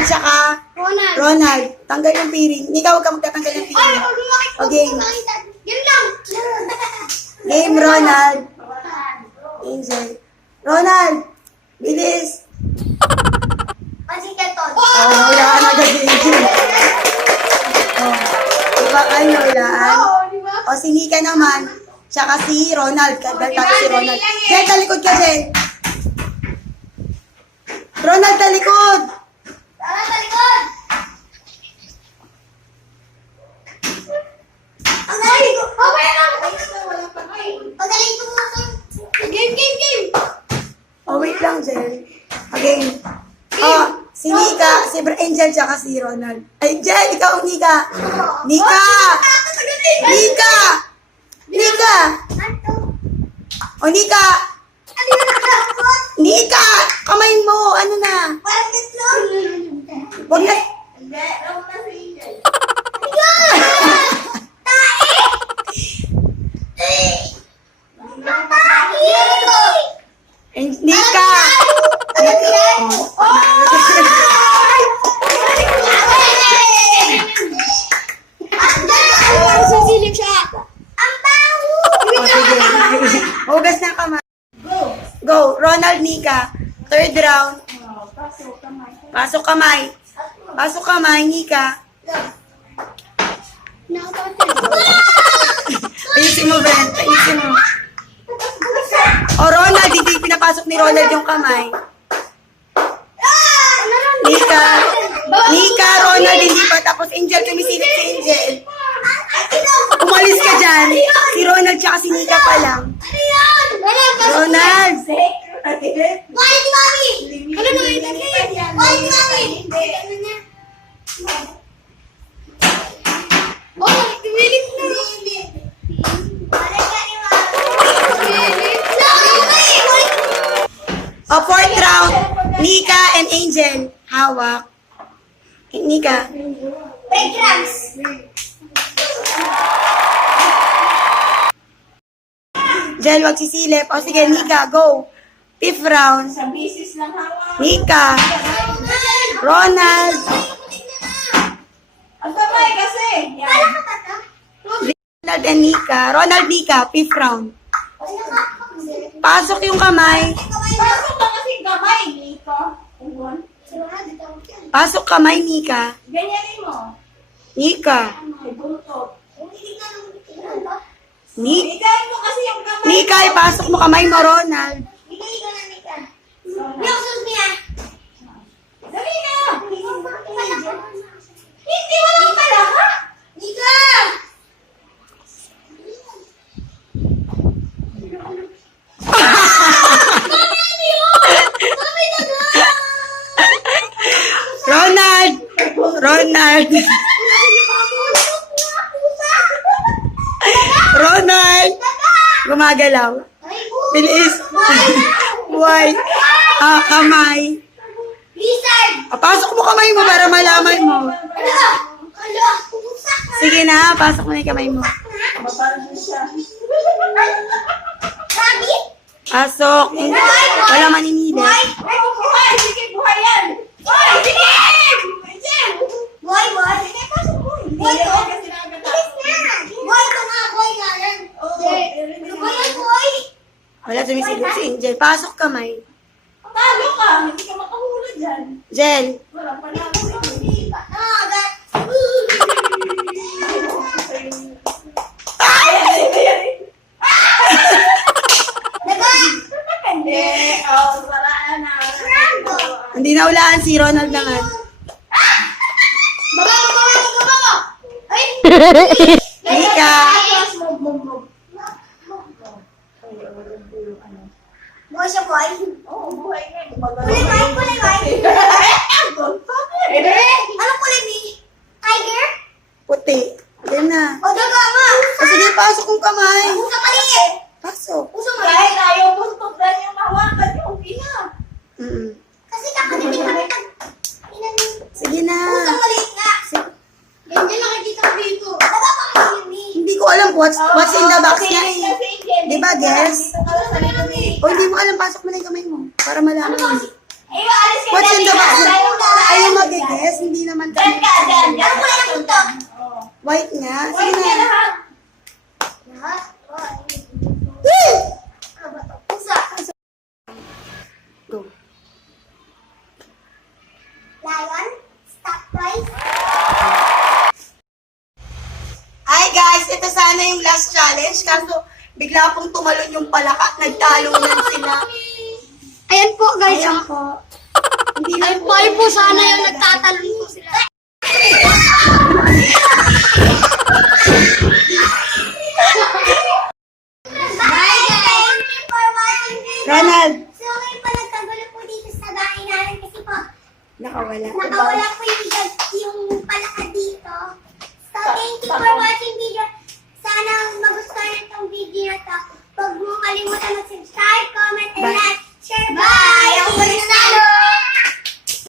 Angel tsaka Ronald. Tanggal yung piring. Hindi ka huwag ka magtatanggal ng piring. Okay. Yan lang. Game, Ronald. Angel. Ronald! Bilis! Masikaton. Hulaan agad si Angel. Diba kayo hulaan? O, si Nika naman. Tsaka si Ronald. Tatalo si Ronald. Jen, talikod ka, Jen. Ronald, talikod! Tara, talikod. Ang galing ko. Mamaya lang. Ang galing ko. Game. Oh, wait lang, Jen. Again. Oh, si Nika, si Angel, tsaka si Ronald. Ay, Jen, ikaw, Nika. Nika! Nika! Nika! O, Nika! Nika! Kamay mo! Ano na? Parang tatlo. Huwag na. Nika! Susilip siya. Ang baho! O, sige. Hugas na kamay. Go. Ronald, Nika. Third round. Pasok kamay. Pasok kamay, Nika. Ayusin mo, Ben. Ayusin mo. O, Ronald, hindi pinapasok ni Ronald yung kamay. Nika. Nika, Ronald, hindi pa tapos. Angel, tumisilip si Angel. Umalis ka dyan. Si Ronald tsaka si Nika pa lang. Ronald! Balik, mami! Ano na kayo tagay? Balik, mami! Oh, tumilik na. Balik ka ni mami. O, fourth round. Nika and Angel. Hawak. Nika. Break drums. Jel, wag sisilip. O, sige, Nika, go. Fifth round. Sa bisis lang hawak. Nika. Ronald. Ang kamay kasi. Yan. Ronald and Nika. Ronald, Nika. Fifth round. Pasok yung kamay. Pasok lang kasi kamay. Niko. Uwan. Pasok kamay, Nika. Ganyanin mo. Nika. Ay, buntot. Nika. Bigayin mo kasi yung kamay. Nika, ipasok mo kamay mo, Ronald. Dali na. Hindi mo naman pala, ha? Nika! Ronald. Ronald. Ronald. Gumagalaw. Bilis. Buhay. Ah, kamay. Lizard! Pasok mo kamay mo para malaman mo. Ano? Pusa ka! Sige na, pasok mo na yung kamay mo. Mapalan siya. Rabbit? Pasok. Wala maninili. Ay, buhay. Sige, buhay yan. Buhay, sige. Jen. Boy! Sige, pasok mo. Hindi Boy, yan boy. kasi nagata. Boy, ito nga, boy nga yan. Ano ba yan, boy? Wala sumisilip si Angel. Pasok kamay. Talo ka. Hindi ka makahula dyan. Jel. Walang panalo. Ah, agad. Hindi. Oh, saraan na. Hindi na ulaan si Ronald naman. Baba! Ay! Nika. Boy siya, boy. Oo, buhay nga. Kulay white. Anong kulay, Mi? Tiger? Puti. Yan na. O, daga nga. O sige, pasok yung kamay. Pusa maliit. Pasok. Pusa Kahit maliit. ayaw mo tutugan yung mahawakan yung ina. Kasi kakalitin kami pag inanin. Sige na. Pusa maliit nga. Ganyan nakikita ko dito. Daga pa kayo, Mi. Hindi ko alam what's in the box niya eh. Di ba, guess? Dito ka lang sa likod eh. O hindi mo alam, pasok mo na yung kamay mo. Para malaman mo. Eh, alis ka What's in the box? Tayo na. Ayaw mag-guess, hindi naman Diyan ka, diyan. Ano wala akong to? White nga. Sige Sige na. lahat. Lahat? Woo! Ano ba to? Pusa. Go. Lion? Stop toys? Hi guys, ito sana yung last challenge. Kaso bigla pong tumalon yung palaka. Nagtalunan sila. Ayan po guys. Ayan po. Hindi na Ay, ball po sana yung nagtatalon po sila. Bye guys! Thank you for watching this. Ronald, So ngayon po nagkagulo po dito sa bahay namin kasi po nakawala. nakawala po yung palaka